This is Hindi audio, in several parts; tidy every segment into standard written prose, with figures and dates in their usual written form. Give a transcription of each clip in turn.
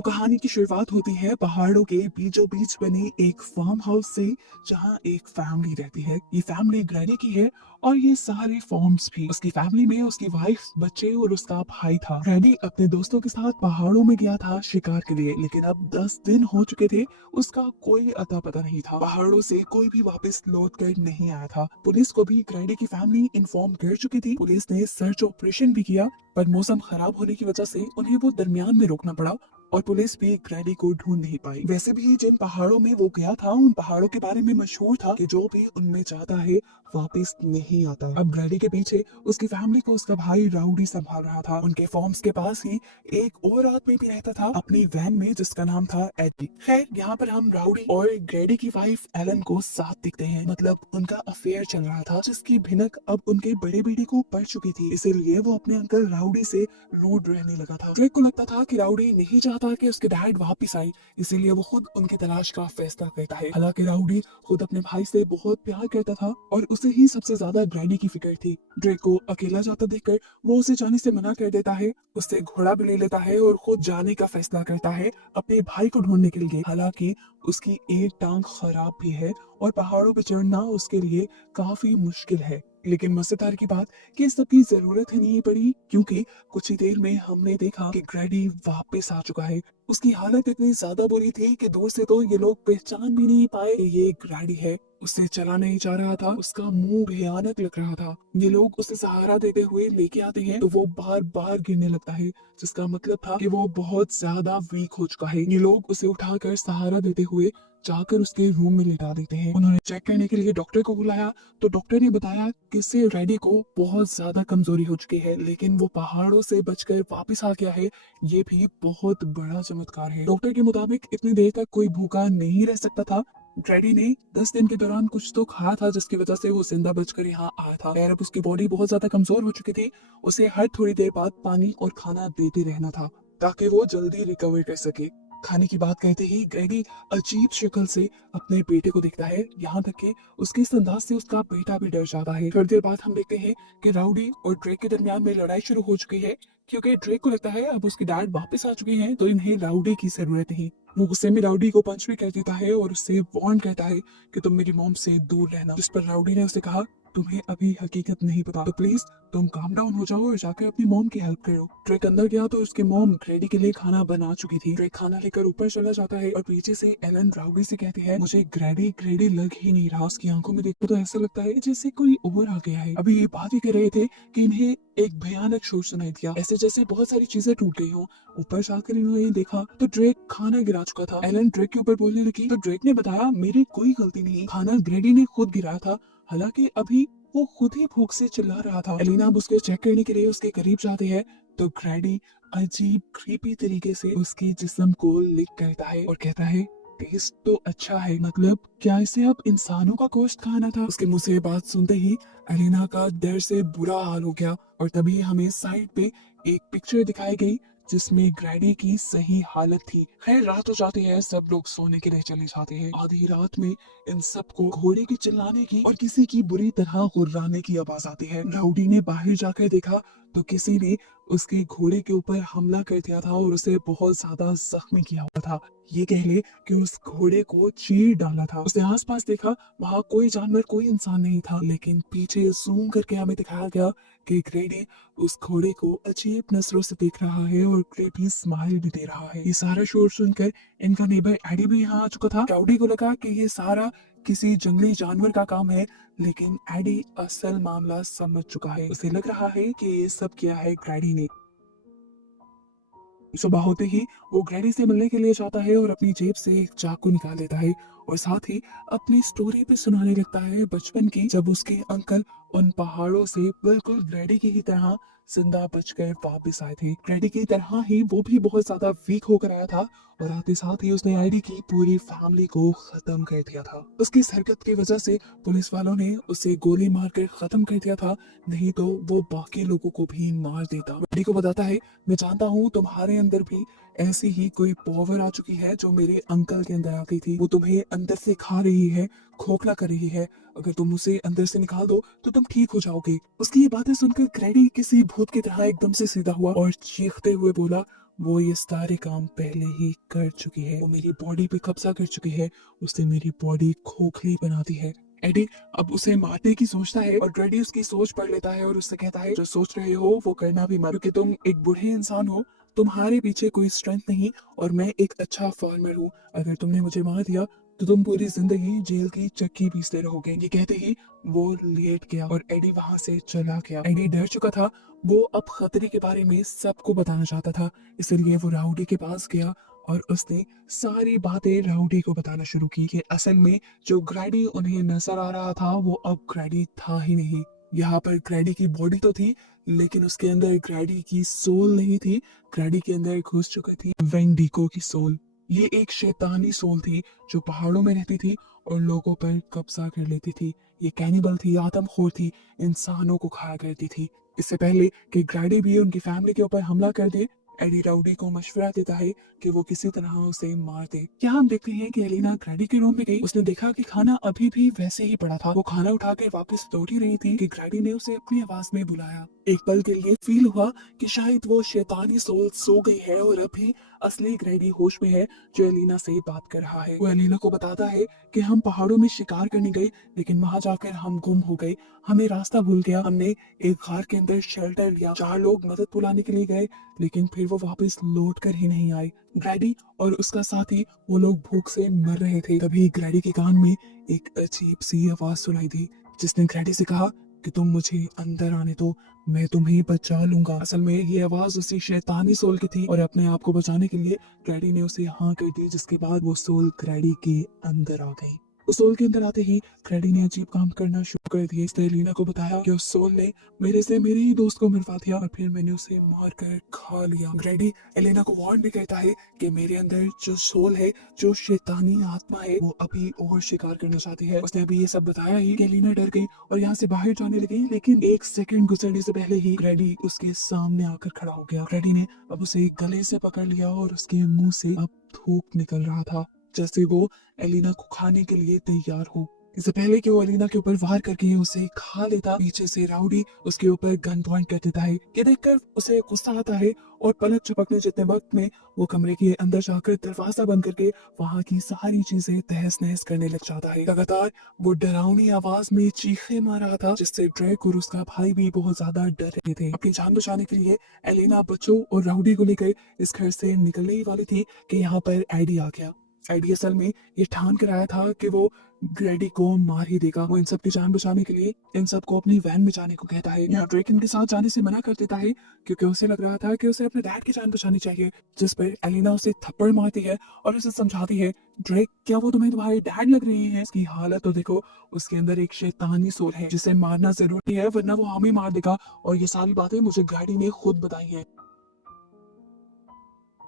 तो कहानी की शुरुआत होती है पहाड़ों के बीचों बीच बने एक फार्म हाउस से, जहाँ एक फैमिली रहती है। ये फैमिली ग्रैनी की है और ये सारे फॉर्म्स भी। उसकी फैमिली में उसकी वाइफ, बच्चे और उसका भाई था। ग्रैनी अपने दोस्तों के साथ पहाड़ों में गया था शिकार के लिए, लेकिन अब 10 दिन हो चुके थे, उसका कोई अता पता नहीं था। पहाड़ों से कोई भी वापस लौट कर नहीं आया था। पुलिस को भी ग्रैनी की फैमिली इन्फॉर्म कर चुकी थी। पुलिस ने सर्च ऑपरेशन भी किया, पर मौसम खराब होने की वजह से उन्हें वो दरमियान में रोकना पड़ा और पुलिस भी ग्रैनी को ढूंढ नहीं पाई। वैसे भी जिन पहाड़ों में वो गया था, उन पहाड़ों के बारे में मशहूर था कि जो भी उनमें जाता है वापस नहीं आता। अब ग्रैनी के पीछे उसकी फैमिली को उसका भाई राउडी संभाल रहा था। उनके फॉर्म्स के पास ही एक और आदमी भी रहता था अपनी वैन में, जिसका नाम था एडी। खैर, यहाँ पर हम राउडी और ग्रैनी की वाइफ एलन को साथ दिखते हैं। मतलब उनका अफेयर चल रहा था, जिसकी भिनक अब उनके बड़े बेटे को पड़ चुकी थी। इसीलिए वो अपने अंकल राउडी से रूड रहने लगा था। ड्रेक को लगता था कि राउडी नहीं चाहता कि उसके डैड वापस आए, इसीलिए वो खुद उनकी तलाश का फैसला करता है। हालांकि राउडी खुद अपने भाई से बहुत प्यार करता था और उसे ही सबसे ज्यादा ग्रैनी की फिक्र थी। ड्रेक को अकेला जाता देखकर वो उसे जाने से मना कर देता है, उससे घोड़ा भी ले लेता है और खुद जाने का फैसला करता है अपने भाई को ढूंढने के लिए। हालांकि उसकी एक टांग खराब भी है और पहाड़ों पर चढ़ना उसके लिए काफी मुश्किल है। लेकिन मजेदार की बात कि इस सब की जरूरत ही नहीं पड़ी, क्योंकि कुछ ही देर में हमने देखा कि ग्रैनी वापस आ चुका है। उसकी हालत इतनी ज्यादा बुरी थी कि दूर से तो ये लोग पहचान भी नहीं पाए कि ये ग्रैनी है। उससे चला नहीं जा रहा था, उसका मुंह भयानक लग रहा था। ये लोग उसे सहारा देते हुए लेके आते हैं तो वो बार बार गिरने लगता है, जिसका मतलब था कि वो बहुत ज्यादा वीक हो चुका है। ये लोग उसे उठाकर सहारा देते हुए जाकर उसके रूम में लेटा देते हैं। उन्होंने चेक करने के लिए डॉक्टर को बुलाया तो डॉक्टर ने बताया कि इससे रेडी को बहुत ज्यादा कमजोरी हो चुकी है, लेकिन वो पहाड़ों से बचकर वापस आ गया है, ये भी बहुत बड़ा चमत्कार है। डॉक्टर के मुताबिक इतनी देर तक कोई भूखा नहीं रह सकता था। ग्रैनी ने 10 दिन के दौरान कुछ तो खाया था, जिसकी वजह से वो जिंदा बचकर यहाँ आया था। खैर, अब उसकी बॉडी बहुत ज्यादा कमजोर हो चुकी थी। उसे हर थोड़ी देर बाद पानी और खाना देते रहना था ताकि वो जल्दी रिकवर कर सके। खाने की बात कहते ही ग्रैनी अजीब शक्ल से अपने बेटे को देखता है, यहाँ तक कि उसके इस अंदाज से उसका बेटा भी डर जाता है। थोड़ी देर बाद हम देखते हैं कि राउडी और ड्रेक के दरमियान में लड़ाई शुरू हो चुकी है, क्योंकि ड्रेक को लगता है अब उसकी डैड वापस आ चुके हैं तो इन्हें राउडी की जरूरत नहीं। वो गुस्से में राउडी को पंच भी कर देता है और उससे वार्न करता है कि तुम मेरी मॉम से दूर रहना। जिस पर राउडी ने उसे कहा, तुम्हें अभी हकीकत नहीं पता, तो प्लीज तुम काम डाउन हो जाओ और जाकर अपनी मॉम की हेल्प करो। ड्रेक अंदर गया तो उसकी मॉम ग्रैनी के लिए खाना बना चुकी थी। ड्रेक खाना लेकर ऊपर चला जाता है और पीछे से एलन राउडी से कहती है, मुझे ग्रैनी ग्रैनी लग ही नहीं रहा। उसकी आंखों में देखो तो ऐसा लगता है जैसे कोई और आ गया है। अभी ये बात ही कर रहे थे कि इन्हें एक भयानक शोर सुनाई दिया, ऐसे जैसे बहुत सारी चीजें टूट गई हो। ऊपर जाकर इन्होंने देखा तो ड्रेक खाना गिरा चुका था। एलन ड्रेक के ऊपर बोलने लगी तो ड्रेक ने बताया, मेरी कोई गलती नहीं, खाना ग्रैनी ने खुद गिराया था। हालांकि अभी वो खुद ही भूख से चिल्ला रहा था। एलिना अब उसको चेक करने के लिए उसके करीब जाती है तो ग्रैनी अजीब क्रीपी तरीके से उसके जिस्म को लिक करता है और कहता है, टेस्ट तो अच्छा है, मतलब क्या इसे अब इंसानों का गोश्त खाना था? उसके मुंह से ये बात सुनते ही एलिना का डर से बुरा हाल हो गया और तभी हमें साइड पे एक पिक्चर दिखाई गई जिसमें ग्रैनी की सही हालत थी। खैर, रात हो जाती है, सब लोग सोने के लिए चले जाते हैं। आधी रात में इन सबको घोड़े की चिल्लाने की और किसी की बुरी तरह गुर्राने की आवाज आती है। राउडी ने बाहर जाकर देखा तो किसी ने उसके घोड़े के ऊपर हमला कर दिया था और उसे बहुत ज्यादा जख्मी किया हुआ था। ये कह ले कि उस घोड़े को चीर डाला था। उसने आसपास देखा, वहाँ कोई जानवर, कोई इंसान नहीं था, लेकिन पीछे जूम करके हमें दिखाया गया कि ग्रैनी उस घोड़े को अजीब नजरों से देख रहा है और ग्रेडी स्माइल भी दे रहा है। ये सारा शोर सुनकर इनका नेबर एडी भी यहाँ आ चुका था। राउडी को लगा कि ये सारा किसी जंगली जानवर का काम है, लेकिन एडी असल मामला समझ चुका है। उसे लग रहा है कि ये सब किया है ग्रैनी ने। सुबह होते ही वो ग्रैनी से मिलने के लिए जाता है और अपनी जेब से एक चाकू निकाल लेता है और साथ ही अपनी स्टोरी पे सुनाने लगता है बचपन की, जब उसके अंकल उन पहाड़ों से बिल्कुल ग्रैनी की ही तरह जिंदा बचकर वापस आए थे। ग्रैनी की तरह ही वो भी बहुत ज्यादा वीक होकर आया था और आते साथ ही उसने एडी की पूरी फैमिली को खत्म कर दिया था। उसकी इस हरकत की वजह से पुलिस वालों ने उसे गोली मारकर खत्म कर दिया था, नहीं तो वो बाकी लोगों को भी मार देता। एडी को बताता है, मैं जानता हूँ तुम्हारे अंदर भी ऐसी ही कोई पावर आ चुकी है जो मेरे अंकल के अंदर आ गई थी। वो तुम्हें अंदर से खा रही है, खोखला कर रही है। अगर तुम उसे अंदर से निकाल दो तो तुम ठीक हो जाओगे। उसकी ये बातें सुनकर ग्रैनी किसी भूत की तरह एकदम से सीधा हुआ और चीखते हुए बोला, वो ये सारे काम पहले ही कर चुकी है। वो मेरी बॉडी पे कब्जा कर चुकी है। उसने मेरी बॉडी खोखली बना दी है। एडी अब उसे मारने की सोचता है और ग्रेडी उसकी सोच पढ़ लेता है और उससे कहता है जो सोच रहे हो वो करना भी मत, क्योंकि तुम एक बूढ़े इंसान हो, तुम्हारे पीछे कोई स्ट्रेंथ नहीं, और मैं एक अच्छा फार्मर हूँ। अगर तुमने मुझे मार दिया तो तुम पूरी जिंदगी जेल की चक्की पीसते रहोगे। ये कहते ही वो लेट गया और एडी वहां से चला गया। एडी डर चुका था। वो अब खतरे के बारे में सबको बताना चाहता था, इसलिए वो राउडी के पास गया और उसने सारी बातें राउडी को बताना शुरू की कि असल में जो ग्रैडी उन्हें नजर आ रहा था वो अब ग्रैडी था ही नहीं। यहाँ पर ग्रैडी की बॉडी तो थी, लेकिन उसके अंदर ग्रैडी की सोल नहीं थी। ग्रैडी के अंदर घुस चुकी थी वेंडिको की सोल। ये एक शैतानी सोल थी जो पहाड़ों में रहती थी और लोगों पर कब्जा कर लेती थी। ये कैनिबल थी, आदमखोर थी, इंसानों को खाया करती थी। इससे पहले कि ग्रैडी भी उनकी फैमिली के ऊपर हमला कर दे, एडी राउडी को मशवरा देता है कि वो किसी तरह उसे मार दे। क्या हम देखते हैं कि एलिना ग्रैडी के रूम में गई। उसने देखा कि खाना अभी भी वैसे ही पड़ा था। वो खाना उठाकर वापस लौट ही रही थी कि ग्रैडी ने उसे अपनी आवाज में बुलाया। एक पल के लिए फील हुआ कि शायद वो शैतानी सोल सो गई है और अभी असली ग्रैडी होश में है जो एलिना से बात कर रहा है। वो एलिना को बताता है कि हम पहाड़ों में शिकार करने गए, लेकिन वहां जाकर हम गुम हो गए। हमें रास्ता भूल गया। हमने एक गार के अंदर शेल्टर लिया। 4 लोग मदद बुलाने के लिए गए, लेकिन फिर वो वापस लौट कर ही नहीं आए। ग्रैडी और उसका साथी वो लोग भूख से मर रहे थे। तभी ग्रैडी के कान में एक अजीब सी आवाज सुनाई दी, जिसने ग्रैडी से कहा कि तुम मुझे अंदर आने दो, मैं तुम्हें बचा लूंगा। असल में ये आवाज उसी शैतानी सोल की थी और अपने आप को बचाने के लिए ग्रैडी ने उसे हाँ कर दी, जिसके बाद वो सोल ग्रैडी के अंदर आ गई। उस सोल के अंदर आते ही ग्रैडी ने अजीब काम करना शुरू कर दिए। इसने एलिना को बताया कि उस सोल ने मेरे से मेरे ही दोस्त को मरवा दिया और फिर मैंने उसे मार कर खा लिया। ग्रैडी एलिना को वार्न भी करता है कि मेरे अंदर जो सोल है, जो शैतानी आत्मा है, वो अभी और शिकार करना चाहती है। उसने अभी ये सब बताया ही कि एलिना डर गई और यहाँ से बाहर जाने लगी, लेकिन एक सेकंड गुजरने से पहले ही ग्रैडी उसके सामने आकर खड़ा हो गया। ग्रैडी ने अब उसे गले से पकड़ लिया और उसके मुंह से अब थूक निकल रहा था, जैसे वो एलिना को खाने के लिए तैयार हो। इससे पहले कि वो एलिना के ऊपर वार करके उसे खा लेता, पीछे से राउडी उसके ऊपर गन पॉइंट कर देता है। ये देखकर उसे गुस्सा आता है और पलक झपकने जितने वक्त में वो कमरे के अंदर जाकर दरवाजा बंद करके वहां की सारी चीजें तहस नहस करने लग जाता है। लगातार वो डरावनी आवाज में चीखे मार रहा था, जिससे ड्रेक और उसका भाई भी बहुत ज्यादा डर रहे थे। अपनी जान बचाने के लिए एलिना बच्चों और राउडी को लेकर इस घर से निकलने ही वाली थी कि यहाँ पर एडी आ गया। एडी असल में ये ठान कर आया था कि वो ग्रैडी को मार ही देगा। वो इन सब की जान बचाने के लिए इन सबको अपनी वैन में जाने को कहता है। यहाँ ड्रेक इनके साथ जाने से मना कर देता है, क्योंकि उसे लग रहा था कि उसे अपने डैड की जान बचानी चाहिए। जिस पर एलिना उसे थप्पड़ मारती है और उसे समझाती है, ड्रेक क्या वो तुम्हारे डैड लग रहे हैं? इसकी हालत तो देखो, उसके अंदर एक शैतानी सोल है जिसे मारना जरूरी है, वरना वो हमें मार देगा। और ये सारी बातें मुझे ग्रैडी ने खुद बताई है।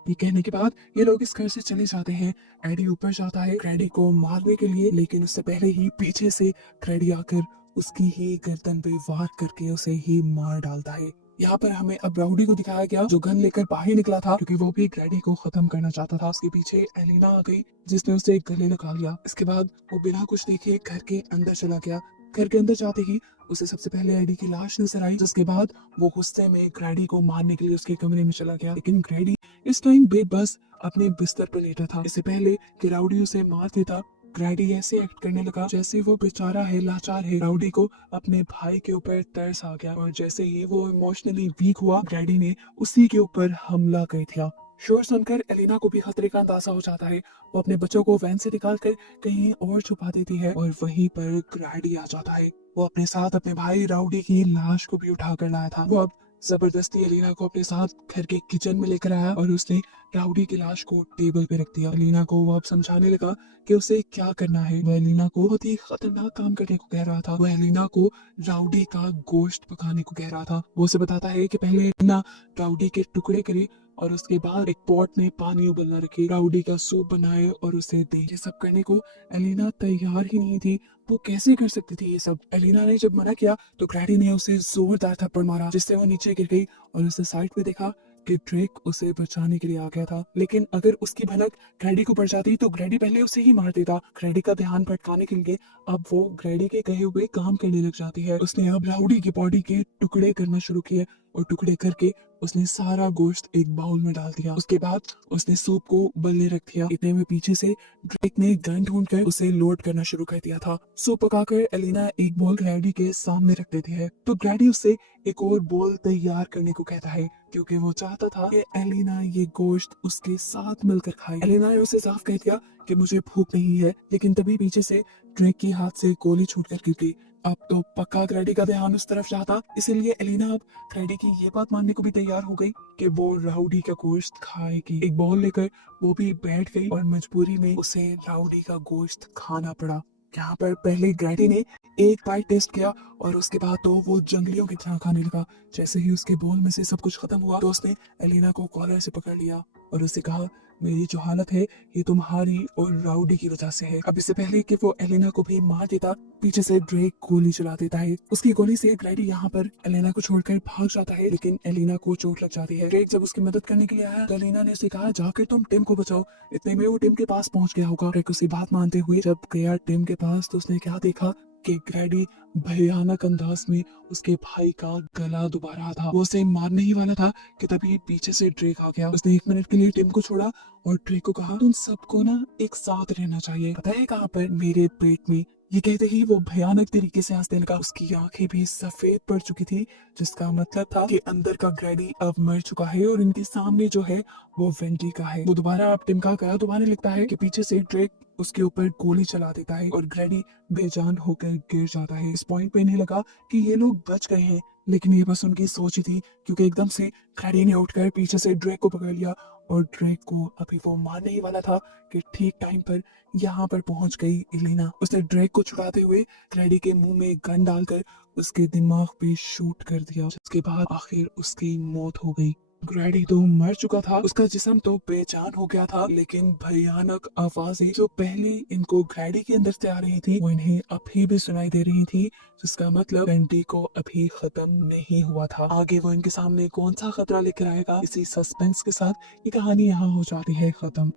ये कहने के बाद ये लोग इस घर से चले जाते हैं। एडी ऊपर जाता है ग्रैडी को मारने के लिए, लेकिन उससे पहले ही पीछे से ग्रैडी आकर उसकी ही गर्दन पे वार करके उसे ही मार डालता है। यहाँ पर हमें अब राउडी को दिखाया गया जो गन लेकर बाहर निकला था, क्योंकि वो भी ग्रैडी को खत्म करना चाहता था। उसके पीछे एलिना आ गई, जिसने उसे गले लगा लिया। इसके बाद वो बिना कुछ देखे घर के अंदर चला गया। घर के अंदर जाते ही उसे सबसे पहले एडी की लाश नजर आई, जिसके बाद वो गुस्से में ग्रैडी को मारने के लिए उसके कमरे में चला गया। लेकिन ग्रैडी इस टाइम बेबस अपने बिस्तर पर लेटा था। इससे पहले कि राउडी उसे मार देता, ग्रैडी ऐसे एक्ट करने लगा जैसे वो बेचारा है, लाचार है। राउडी को अपने भाई के ऊपर तरस आ गया और जैसे ही वो इमोशनली वीक हुआ, ग्रैडी ने उसी के ऊपर हमला कर दिया। शोर सुनकर एलिना को भी खतरे का अंदाजा हो जाता है। वो अपने बच्चों को वैन से निकालकर कहीं और छुपा देती है और वहीं पर ग्रैडी आ जाता है। वो अपने साथ अपने भाई राउडी की लाश को भी उठा कर लाया था। वो अब जबरदस्ती एलिना को अपने साथ घर के किचन में लेकर आया और उसने राउडी की लाश को टेबल पे रख दिया। एलिना को वो अब समझाने लगा कि उसे क्या करना है। वो एलिना को बहुत ही खतरनाक काम करने को कह रहा था। वो एलिना को राउडी का गोश्त पकाने को कह रहा था। वो उसे बताता है कि पहले एलिना राउडी के टुकड़े करे और उसके बाद एक पॉट में पानी उबलना रखे, राउडी का सूप बनाए और उसे दे। ये सब करने को एलिना तैयार ही नहीं थी। वो कैसे कर सकती थी ये सब? एलिना ने जब मना किया तो ग्रैडी ने उसे जोरदार थप्पड़ मारा, जिससे वो नीचे गिर गई और उसे साइड पे देखा कि ड्रेक उसे बचाने के लिए आ गया था। लेकिन अगर उसकी भनक ग्रैडी को पड़ जाती तो ग्रैडी पहले उसे ही मार देता। ग्रैडी का ध्यान भटकाने के लिए अब वो ग्रैडी के कहे हुए काम करने लग जाती है। उसने अब राउडी की बॉडी के टुकड़े करना शुरू किए और टुकड़े करके उसने सारा गोश्त एक बाउल में डाल दिया। उसके बाद उसने सूप को उबलने रख दिया। इतने में पीछे से ड्रेक ने गन ढूंढकर उसे लोड करना शुरू कर दिया था। सूप पकाकर एलिना एक बोल ग्रैडी के सामने रख देती है तो ग्रैडी उससे एक और बोल तैयार करने को कहता है क्योंकि वो चाहता था कि एलिना ये गोश्त उसके साथ मिलकर खाए। एलिना ने उसे साफ कह दिया कि मुझे भूख नहीं है, लेकिन तभी पीछे से ड्रेक के हाथ से गोली छूटकर गिर गई। अब तो पक्का ग्रैडी का ध्यान उस तरफ जाता, इसीलिए एलिना अब ग्रैडी की ये बात मानने को भी तैयार हो गई कि वो राउडी का गोश्त खाएगी। एक बॉल लेकर वो भी बैठ गई और मजबूरी में उसे राउडी का गोश्त खाना पड़ा। यहाँ पर पहले ग्रैडी ने एक बाइट टेस्ट किया और उसके बाद तो वो जंगलियों की तरह खाने लगा। जैसे ही उसके बोल में से सब कुछ खत्म हुआ तो उसने एलिना को कॉलर से पकड़ लिया और उससे कहा, मेरी जो हालत है ये तुम्हारी और राउडी की वजह से है। अब इससे पहले कि वो एलिना को भी मार देता, पीछे से ड्रेक गोली चला देता है। उसकी गोली से ग्रैडी यहाँ पर एलिना को छोड़कर भाग जाता है, लेकिन एलिना को चोट लग जाती है। ड्रेक जब उसकी मदद करने के लिए आया तो एलिना ने उसे कहा, जाकर तुम टिम को बचाओ। इतने में वो टिम के पास पहुंच गया होगा। ड्रेक उसी बात मानते हुए जब गया टिम के पास तो उसने क्या देखा कि ग्रैडी भयानक अंदाज में उसके भाई का गला दुबा रहा था। वो उसे मारने ही वाला था कि तभी पीछे से ड्रेक आ गया। उसने 1 मिनट के लिए टिम को छोड़ा और ड्रेक को कहा, तुम सबको ना एक साथ रहना चाहिए, पता है कहाँ पर? मेरे पेट में। ये कहते ही वो भयानक तरीके से हंसने लगा। उसकी आंखें भी सफेद पड़ चुकी थी, जिसका मतलब था कि अंदर का ग्रैडी अब मर चुका है और इनके सामने जो है वो वेंटी का है। वो दोबारा अब टिम का गला दुबाने लगता है कि पीछे से ड्रेक उसके ऊपर गोली चला देता है और ग्रैडी बेजान होकर गिर जाता है। इस पॉइंट पे इन्हें लगा कि ये लोग बच गए हैं, लेकिन ये बस उनकी सोच ही थी, क्योंकि एकदम से ग्रैडी ने उठकर पीछे से ड्रेक को पकड़ लिया और ड्रेक को अभी वो मारने ही वाला था कि ठीक टाइम पर यहाँ पर पहुंच गई एलिना। उसने ड्रेक को छुड़ाते हुए ग्रैडी के मुंह में गन डालकर उसके दिमाग पे शूट कर दिया, जिसके बाद आखिर उसकी मौत हो गई। ग्रैडी तो मर चुका था, उसका जिस्म तो बेजान हो गया था, लेकिन भयानक आवाजें जो पहले इनको ग्रैडी के अंदर से आ रही थी वो इन्हें अभी भी सुनाई दे रही थी, जिसका मतलब वेंटी को अभी खत्म नहीं हुआ था। आगे वो इनके सामने कौन सा खतरा लेकर आएगा, इसी सस्पेंस के साथ ये कहानी यहाँ हो जाती है खत्म।